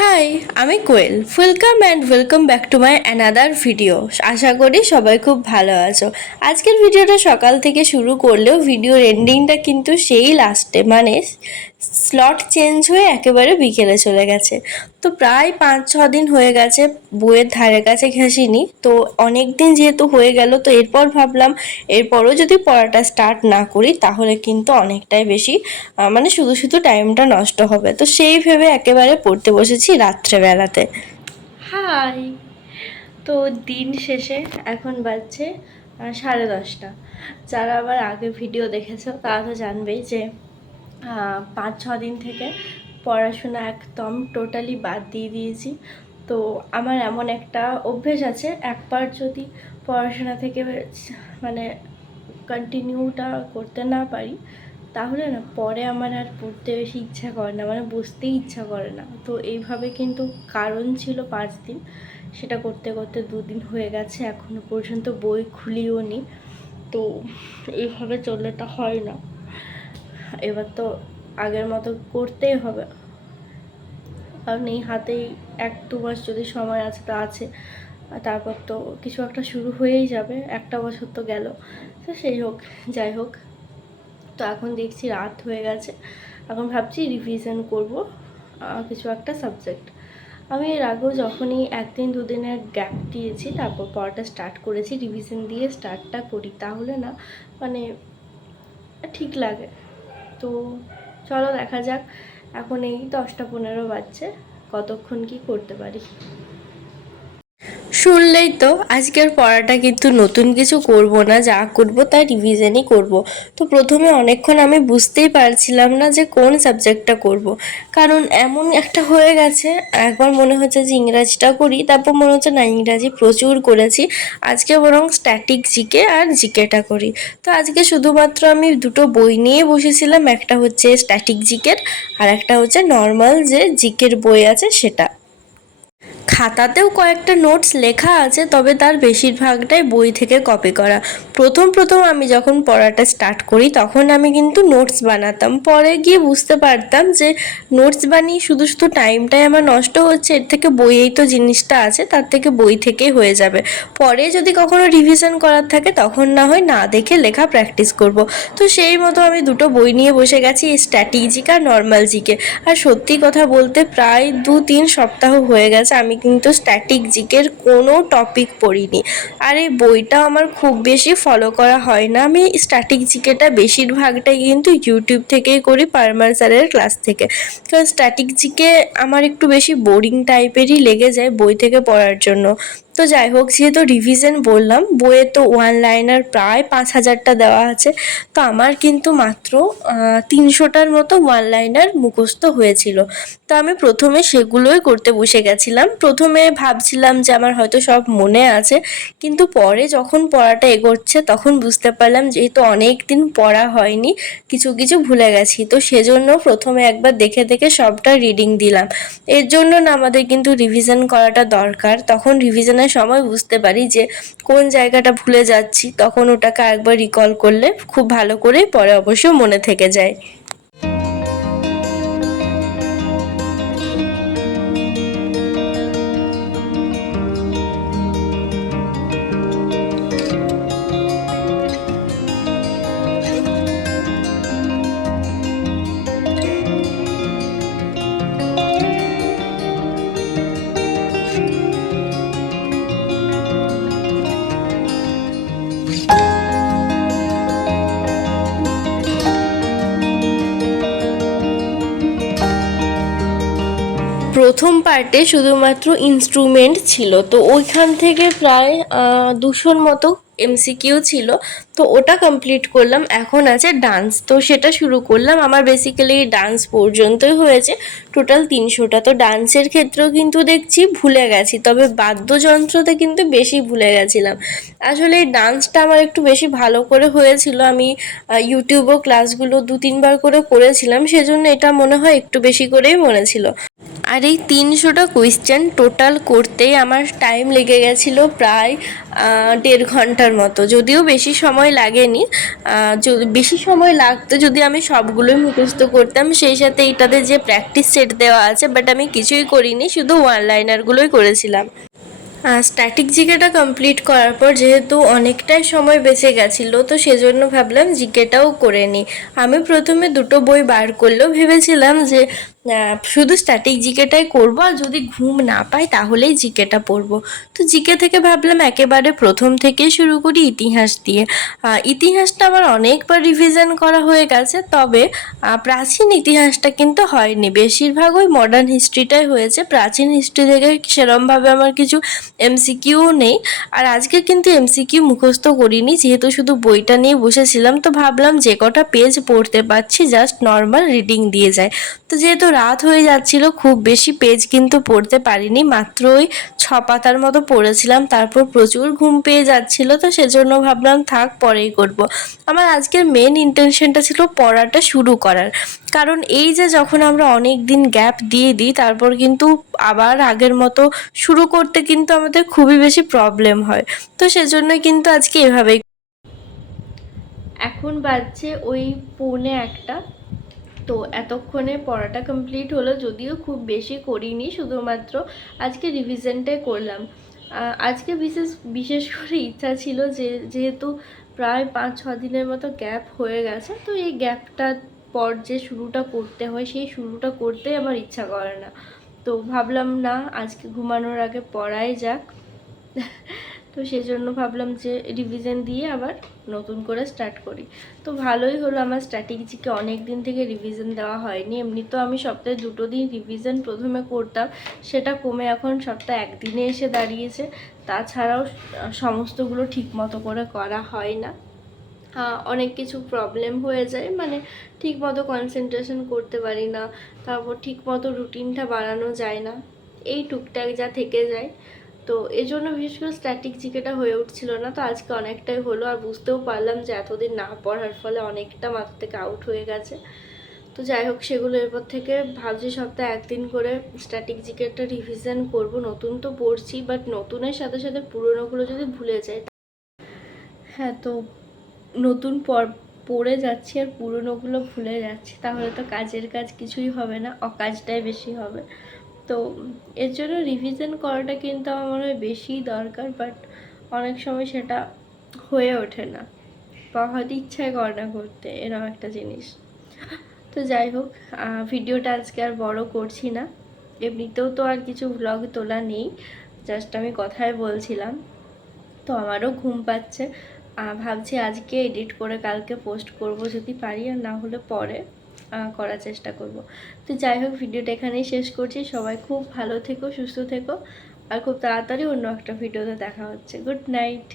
High, আমি Koel. Welcome back to my another video. আশা করি সবাই খুব ভালো আছো। আজকের ভিডিওটা সকাল থেকে শুরু করলেও ভিডিওর এন্ডিংটা কিন্তু সেই লাস্টে, মানে স্লট চেঞ্জ হয়ে একেবারে বিকেলে চলে গেছে। তো প্রায় 5-6 দিন হয়ে গেছে বইয়ের ধারে কাছে ঘেঁষিনি। তো অনেক দিন যেহেতু হয়ে গেল, তো এরপর ভাবলাম এরপরও যদি পড়াটা স্টার্ট না করি তাহলে কিন্তু অনেকটাই বেশি মানে শুধু শুধু টাইমটা নষ্ট হবে। তো সেই ভেবে একেবারে পড়তে বসেছি রাত্রেবেলাতে। হাই। তো দিন শেষে এখন বাজছে 10:30। যারা আবার আগে ভিডিও দেখেছো তারা তো জানবেই যে 5-6 দিন থেকে পড়াশোনা একদম টোটালি বাদ দিয়ে দিয়েছি। তো আমার এমন একটা অভ্যেস আছে, একবার যদি পড়াশোনা থেকে মানে কন্টিনিউটা করতে না পারি তাহলে না পরে আমার আর পড়তে বেশি ইচ্ছা করে না, মানে বসতেই ইচ্ছা করে না। তো এইভাবে কিন্তু কারণ ছিল 5 দিন, সেটা করতে করতে 2 দিন হয়ে গেছে, এখনো পর্যন্ত বই খুলিও নি। তো এইভাবে চললে তো হয় না, এবার তো আগের মতো করতেই হবে, কারণ এই হাতেই 1-2 মাস যদি সময় আছে তা আছে, আর তারপর তো কিছু একটা শুরু হয়েই যাবে। একটা বছর তো গেল। তো সেই হোক, যাই হোক, তো এখন দেখছি রাত হয়ে গেছে, এখন ভাবছি রিভিশন করব কিছু একটা সাবজেক্ট। আমি এর আগেও যখনই 1-2 দিনের গ্যাপ দিয়েছি তারপর পড়াটা স্টার্ট করেছি, রিভিশন দিয়ে স্টার্টটা করি, তাহলে না মানে ঠিক লাগে। তো চলো দেখা যাক, এখন এই 10টা 15 বাজছে, কতক্ষণ কি করতে পারি। শুনলেই তো, আজকের পড়াটা কিন্তু নতুন কিছু করব না, যা করব তা রিভিশনই করব। তো প্রথমে অনেকক্ষণ আমি বুঝতেই পারছিলাম না যে কোন সাবজেক্টটা করব, কারণ এমন একটা হয়ে গেছে, একবার মনে হচ্ছে যে ইংরাজিটা করি, তারপর মনে হচ্ছে না ইংরাজি প্রচুর করেছি, আজকে বরং স্ট্যাটিক জিকে আর জিকেটা করি। তো আজকে শুধুমাত্র আমি দুটো বই নিয়ে বসেছিলাম, একটা হচ্ছে স্ট্যাটিক জিকের আর একটা হচ্ছে নর্মাল যে জিকের বই আছে সেটা। খাতাতেও কয়েকটা নোটস লেখা আছে, তবে তার বেশিরভাগটাই বই থেকে কপি করা। প্রথম প্রথম আমি যখন পড়াটা স্টার্ট করি তখন আমি কিন্তু নোটস বানাতাম, পরে গিয়ে বুঝতে পারতাম যে নোটস বানিয়ে শুধু শুধু টাইমটাই আমার নষ্ট হচ্ছে, এর থেকে বইয়েই তো জিনিসটা আছে, তার থেকে বই থেকেই হয়ে যাবে। পরে যদি কখনো রিভিশন করার থাকে তখন না হয় না দেখে লেখা প্র্যাকটিস করব। তো সেই মতো আমি দুটো বই নিয়ে বসে গেছি, স্ট্র্যাটেজিক আর নর্মাল জিকে। আর সত্যি কথা বলতে প্রায় 2-3 সপ্তাহ হয়ে গেছে আমি কিন্তু স্ট্যাটিক জিকের কোনো টপিক পড়িনি। আর এই বইটা আমার খুব বেশি ফলো করা হয় না, আমি স্ট্যাটিক জিকেটা বেশিরভাগটাই কিন্তু ইউটিউব থেকেই করি, পারমার স্যারের ক্লাস থেকে। কারণ স্ট্যাটিক জিকে আমার একটু বেশি বোরিং টাইপেরই লেগে যায় বই থেকে পড়ার জন্য। তো যাই হোক, যেহেতু রিভিশন বললাম, বইয়ে তো 1 লাইনার প্রায় 5,000টা দেওয়া আছে, তো আমার কিন্তু মাত্র 300টার মতো 1 লাইনার মুখস্থ হয়েছিল। তো আমি প্রথমে সেগুলোই করতে বসে গেছিলাম। প্রথমে ভাবছিলাম যে আমার হয়তো সব মনে আছে, কিন্তু পরে যখন পড়াটা এগোচ্ছে তখন বুঝতে পারলাম যেহেতু অনেক দিন পড়া হয়নি, কিছু কিছু ভুলে গেছি। তো সেজন্য প্রথমে একবার দেখে দেখে সবটা রিডিং দিলাম। এর জন্য না আমাদের কিন্তু রিভিশন করাটা দরকার, তখন রিভিশনের সময় বুঝতে পারি যে কোন জায়গাটা ভুলে যাচ্ছি, তখন ওটাকে একবার রিকল করলে খুব ভালো করে পরে অবশ্য মনে থেকে যায়। প্রথম পার্টে শুধুমাত্র ইনস্ট্রুমেন্ট ছিল, তো ওইখান থেকে প্রায় 200-র মতো এমসিকিউ ছিল। তো ওটা কমপ্লিট করলাম, এখন আছে ডান্স, তো সেটা শুরু করলাম। আমার বেসিক্যালি ডান্স পর্যন্তই হয়েছে, টোটাল 300টা। তো ডান্সের ক্ষেত্রেও কিন্তু দেখছি ভুলে গেছি, তবে বাদ্যযন্ত্রতে কিন্তু বেশি ভুলে গেছিলাম। আসলে এই ডান্সটা আমার একটু বেশি ভালো করে হয়েছিল, আমি ইউটিউবও ক্লাসগুলো 2-3বার করে করেছিলাম, সেজন্য এটা মনে হয় একটু বেশি করেই মনে ছিল। আর এই 300টা কোয়েশ্চেন টোটাল করতেই আমার টাইম লেগে গেছিলো প্রায় 1.5 ঘন্টার মতো। যদিও বেশি সময় সময় লাগেনি। যদি বেশি সময় লাগতো যদি আমি সবগুলোই মুখস্থ করতাম, সেই সাথে এটাতে যে প্র্যাকটিস সেট দেওয়া আছে, বাট আমি কিছুই করিনি, শুধু ওয়ান লাইনারগুলোই করেছিলাম। স্ট্যাটিক জিকেটা কমপ্লিট করার পর যেহেতু অনেকটাই সময় বেঁচে গেছিলো, তো সেজন্য ভাবলাম জিকেটাও করে নিই। আমি প্রথমে দুটো বই বার করলেও ভেবেছিলাম যে শুধু স্ট্যাটিক জিকেটাই করবো, আর যদি ঘুম না পাই তাহলেই জিকেটা পড়বো। তো জিকে থেকে ভাবলাম একেবারে প্রথম থেকেই শুরু করি ইতিহাস দিয়ে। ইতিহাসটা আমার অনেকবার রিভিশন করা হয়ে গেছে, তবে প্রাচীন ইতিহাসটা কিন্তু হয়নি, বেশিরভাগ ওই মডার্ন হিস্ট্রিটাই হয়েছে। প্রাচীন হিস্ট্রি থেকে সেরমভাবে আমার কিছু এমসিকিউ নেই। আর আজকে কিন্তু এমসিকিউ মুখস্থ করিনি, যেহেতু শুধু বইটা নিয়ে বসেছিলাম, তো ভাবলাম যে কটা পেজ পড়তে পারছি জাস্ট নর্মাল রিডিং দিয়ে যায়। তো যেহেতু রাত হয়ে যাচ্ছিল, খুব বেশি পেজ কিন্তু পড়তে পারিনি, মাত্র ওই 6 পাতার মতো পড়েছিলাম। তারপর প্রচুর ঘুম পেয়ে যাচ্ছিল, তো সেজন্য ভাবলাম থাক, পরেই করব। আমার আজকের মেন ইন্টেনশনটা ছিল পড়াটা শুরু করার, কারণ এই যে যখন আমরা অনেক দিন গ্যাপ দিয়ে দিই, তারপর কিন্তু আবার আগের মতো শুরু করতে কিন্তু আমাদের খুবই বেশি প্রবলেম হয়। তো সেজন্য কিন্তু আজকে এভাবেই। এখন বাজছে ওই 1:45। তো এতক্ষণে পড়াটা কমপ্লিট হলো, যদিও খুব বেশি করিনি, শুধুমাত্র আজকে রিভিশনটাই করলাম। আজকে বিশেষ বিশেষ করে ইচ্ছা ছিল যেহেতু প্রায় 5-6 দিনের মতো গ্যাপ হয়ে গেছে, তো এই গ্যাপটার পর যে শুরুটা করতে হয়, সেই শুরুটা করতে আমার ইচ্ছা করে না। তো ভাবলাম না, আজকে ঘুমানোর আগে পড়াই যাক। তো সেজন্য ভাবলাম যে রিভিশন দিয়ে আবার নতুন করে স্টার্ট করি। তো ভালোই হলো, আমার স্ট্র্যাটেজিকে অনেক দিন থেকে রিভিশন দেওয়া হয়নি। এমনি তো আমি সপ্তাহে 2 দিন রিভিশন প্রথমে করতাম, সেটা কমে এখন সপ্তাহে 1 দিনে এসে দাঁড়িয়েছে। তাছাড়াও সমস্তগুলো ঠিক মতো করে করা হয় না, অনেক কিছু প্রবলেম হয়ে যায়, মানে ঠিক মতো কনসেন্ট্রেশন করতে পারি না, তারপর ঠিক মতো রুটিনটা বানানো যায় না, এই টুকটাক যা থেকে যায়। তো এই জন্য বিশেষ করে স্ট্যাটিক জিকেটা হয়ে উঠছিল না। তো আজকে অনেকটাই হলো, আর বুঝতেও পারলাম যে এতদিন না পড়ার ফলে অনেকটা মাথা থেকে আউট হয়ে গেছে। তো যাই হোক, সেগুলো এরপর থেকে ভাবছি সপ্তাহে 1 দিন করে স্ট্যাটিক জিকেটা রিভিশন করব। নতুন তো পড়ছি, বাট নতুনের সাথে সাথে পুরোনোগুলো যদি ভুলে যায়। হ্যাঁ, তো নতুন পড়ে যাচ্ছি আর পুরোনোগুলো ভুলে যাচ্ছি, তাহলে তো কাজের কাজ কিছুই হবে না, অকাজটাই বেশি হবে। তো এর জন্য রিভিশন করাটা কিন্তু আমার মনে হয় বেশি দরকার, বাট অনেক সময় সেটা হয়ে ওঠে না, বা হয়তো ইচ্ছাই করে না করতে, এরকম একটা জিনিস। তো যাই হোক, ভিডিওটা আজকে আর বড় করছি না, এমনিতেও তো আর কিছু ভ্লগ তোলা নেই, জাস্ট আমি কথাই বলছিলাম। তো আমারও ঘুম পাচ্ছে, ভাবছি আজকে এডিট করে কালকে পোস্ট করব যদি পারি, আর না হলে পরে করার চেষ্টা করব। তো যাই হোক, ভিডিওটা এখানেই শেষ করছি। সবাই খুব ভালো থেকো, সুস্থ থেকো, আর খুব তাড়াতাড়ি অন্য একটা ভিডিওতে দেখা হচ্ছে। Good night.